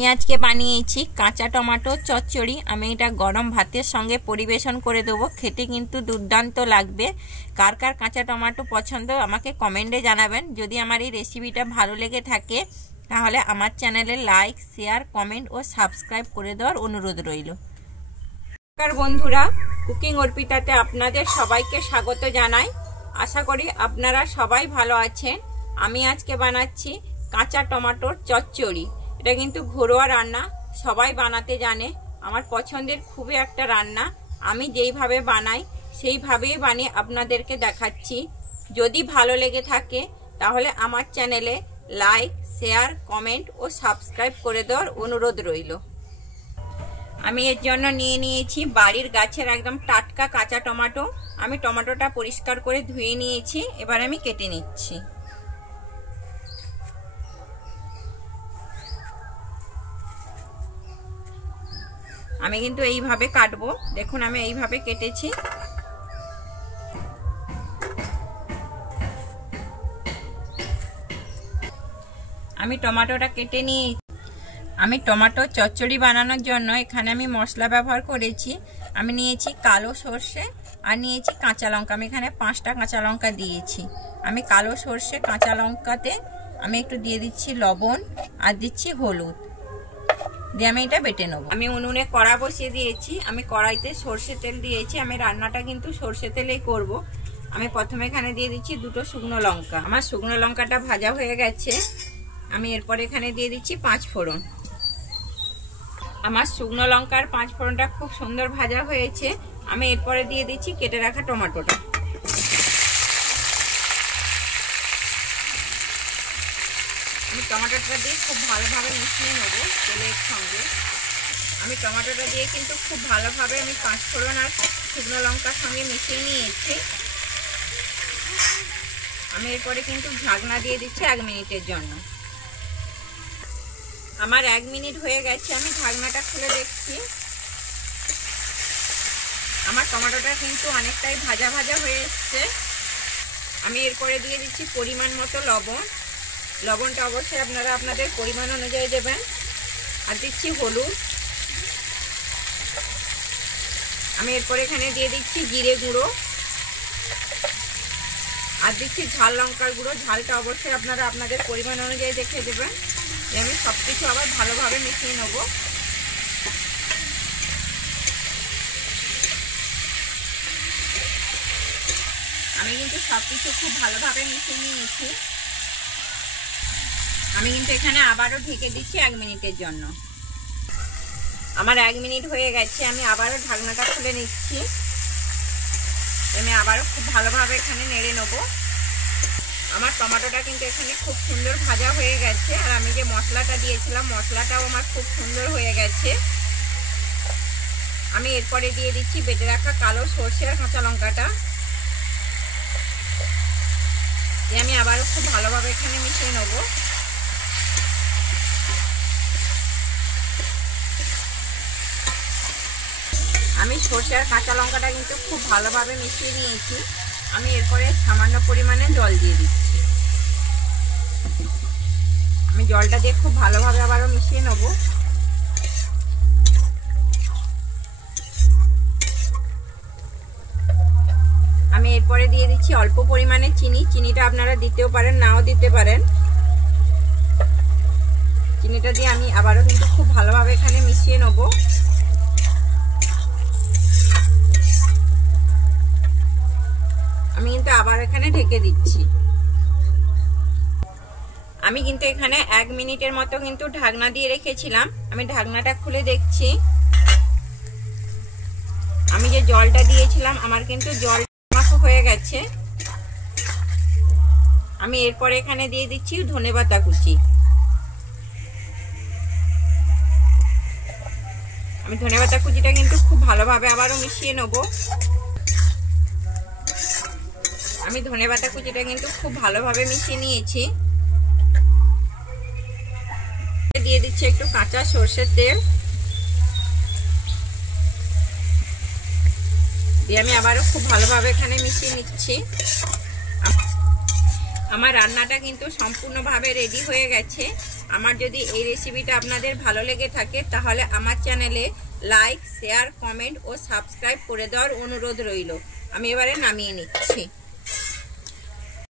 আমি আজকে বানিয়েছি কাঁচা টমেটো চচ্চড়ি। আমি এটা গরম ভাতের সঙ্গে পরিবেশন করে দেবো। খেতে কিন্তু দুর্দান্ত লাগবে। কার কার কাঁচা টমেটো পছন্দ আমাকে কমেন্টে জানাবেন। যদি আমার এই রেসিপিটা ভালো লেগে থাকে তাহলে আমার চ্যানেলে লাইক, শেয়ার, কমেন্ট ও সাবস্ক্রাইব করে দেওয়ার অনুরোধ রইল। নমস্কার বন্ধুরা, কুকিং অর্পিতাতে আপনাদের সবাইকে স্বাগত জানাই। আশা করি আপনারা সবাই ভালো আছেন। আমি আজকে বানাচ্ছি কাঁচা টমেটোর চচ্চড়ি। এটা কিন্তু ঘরোয়া রান্না, সবাই বানাতে জানে। আমার পছন্দের খুবই একটা রান্না। আমি যেইভাবে বানাই সেইভাবেই বানিয়ে আপনাদেরকে দেখাচ্ছি। যদি ভালো লেগে থাকে তাহলে আমার চ্যানেলে লাইক, শেয়ার, কমেন্ট ও সাবস্ক্রাইব করে দেওয়ার অনুরোধ রইল। আমি এর জন্য নিয়ে নিয়েছি বাড়ির গাছের একদম টাটকা কাঁচা টমেটো। আমি টমেটোটা পরিষ্কার করে ধুয়ে নিয়েছি। এবার আমি কেটে নিচ্ছি। আমি কিন্তু এইভাবে কাটবো। দেখুন আমি এইভাবে কেটেছি। আমি টমেটোটা কেটে নিয়ে আমি টমেটো চচ্চড়ি বানানোর জন্য এখানে আমি মশলা ব্যবহার করেছি। আমি নিয়েছি কালো সর্ষে আর নিয়েছি কাঁচা লঙ্কা। আমি এখানে 5টা কাঁচা লঙ্কা দিয়েছি। আমি কালো সর্ষে কাঁচা লঙ্কাতে আমি একটু দিয়ে দিচ্ছি লবণ আর দিচ্ছি হলুদ, দিয়ে আমি এটা বেটে নেবো। আমি উনুনে কড়া বসিয়ে দিয়েছি। আমি কড়াইতে সর্ষে তেল দিয়েছি। আমি রান্নাটা কিন্তু সর্ষে তেলেই করব। আমি প্রথমে এখানে দিয়ে দিচ্ছি 2টো শুকনো লঙ্কা। আমার শুকনো লঙ্কাটা ভাজা হয়ে গেছে। আমি এরপরে এখানে দিয়ে দিচ্ছি 5 ফোড়ন। আমার শুকনো লঙ্কার 5 ফোড়নটা খুব সুন্দর ভাজা হয়েছে। আমি এরপরে দিয়ে দিচ্ছি কেটে রাখা টমেটোটা। আমি টমেটোটা দিয়ে খুব ভালোভাবে মিশিয়ে নেব তেলের সঙ্গে। আমি টমেটোটা দিয়ে কিন্তু খুব ভালোভাবে আমি 5 ফোড়ন আর শুকনো লঙ্কার সঙ্গে মিশিয়ে নিয়েছি। আমি এরপরে কিন্তু ঢাকনা দিয়ে দিচ্ছি 1 মিনিটের জন্য। আমার 1 মিনিট হয়ে গেছে। আমি ঢাকনাটা খুলে দেখছি। আমার টমেটোটা কিন্তু অনেকটাই ভাজা ভাজা হয়ে এসছে। আমি এরপরে দিয়ে দিচ্ছি পরিমাণ মতো লবণ। লবণটা অবশ্যই আপনারা আপনাদের পরিমাণ অনুযায়ী দেবেন। আর দিচ্ছি হলুদ। আমি এরপরে এখানে দিয়ে দিচ্ছি জিরে গুঁড়ো আর দিচ্ছি ঝাল লঙ্কার গুঁড়ো। ঝালটা অবশ্যই আপনারা আপনাদের পরিমাণ অনুযায়ী দেখে দেবেন। আমি সব কিছু আবার ভালোভাবে মিশিয়ে নেব। আমি কিন্তু সব কিছু খুব ভালোভাবে মিশিয়ে নিয়েছি। আমি কিন্তু এখানে আবারও ঢেকে দিচ্ছি 1 মিনিটের জন্য। আমার 1 মিনিট হয়ে গেছে। আমি আবারও ঢাকনাটা খুলে নিচ্ছি। আমি আবারও খুব ভালোভাবে এখানে নেড়ে নেব। আমার টমেটোটা কিন্তু এখানে খুব সুন্দর ভাজা হয়ে গেছে। আর আমি যে মশলাটা দিয়েছিলাম মশলাটাও আমার খুব সুন্দর হয়ে গেছে। আমি এরপরে দিয়ে দিচ্ছি বেটে রাখা কালো সর্ষে আর কাঁচা লঙ্কাটা। আমি আবারও খুব ভালোভাবে এখানে মিশিয়ে নেব। আমি সর্ষে আর কাঁচা লঙ্কাটা কিন্তু খুব ভালোভাবে মিশিয়ে নিয়েছি। আমি এরপরে সামান্য পরিমাণে জল দিয়ে দিচ্ছি। আমি জলটা দিয়ে খুব ভালোভাবে আবারও মিশিয়ে নেব। আমি এরপরে দিয়ে দিচ্ছি অল্প পরিমাণে চিনি। চিনিটা আপনারা দিতেও পারেন, নাও দিতে পারেন। চিনিটা দিয়ে আমি আবারও কিন্তু খুব ভালোভাবে এখানে মিশিয়ে নেব। আমি কিন্তু আবার এখানে ঢেকে দিচ্ছি। আমি কিন্তু এখানে 1 মিনিটের মতো কিন্তু ঢাকনা দিয়ে রেখেছিলাম। আমি ঢাকনাটা খুলে দেখছি। আমি যে জলটা দিয়েছিলাম আমার কিন্তু জল মাখো হয়ে গেছে। আমি এরপরে এখানে দিয়ে দিচ্ছি ধনেপাতা কুচি। আমি ধনেপাতা কুচিটা কিন্তু খুব ভালোভাবে আবারও মিশিয়ে নেব। আমি ধনেপাতা কুচিটা কিন্তু খুব ভালোভাবে মিশিয়ে নিয়েছি। দিয়ে দিচ্ছি একটু কাঁচা সর্ষের তেল। দিয়ে আমি আবারও খুব ভালোভাবে এখানে মিশিয়ে নিচ্ছি। আমার রান্নাটা কিন্তু সম্পূর্ণভাবে রেডি হয়ে গেছে। আমার যদি এই রেসিপিটা আপনাদের ভালো লেগে থাকে তাহলে আমার চ্যানেলে লাইক, শেয়ার, কমেন্ট ও সাবস্ক্রাইব করে দেওয়ার অনুরোধ রইল। আমি এবারে নামিয়ে নিচ্ছি।